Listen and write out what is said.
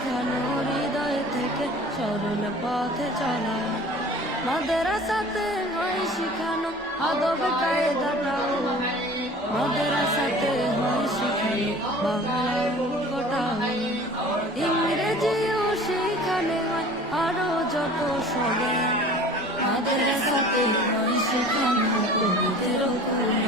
শিখানো হৃদয় থেকে সরল পথে চলা। মাদ্রাসাতে হয় শিখানো আদব কায়দাটাও, মাদ্রাসাতে হয় শিখানো বাংলা অঙ্কটাও। ইংরেজিও সেখানে হয় আরো যত সবে, মাদ্রাসাতে হয় শিখানো পবিত্র কোরআন।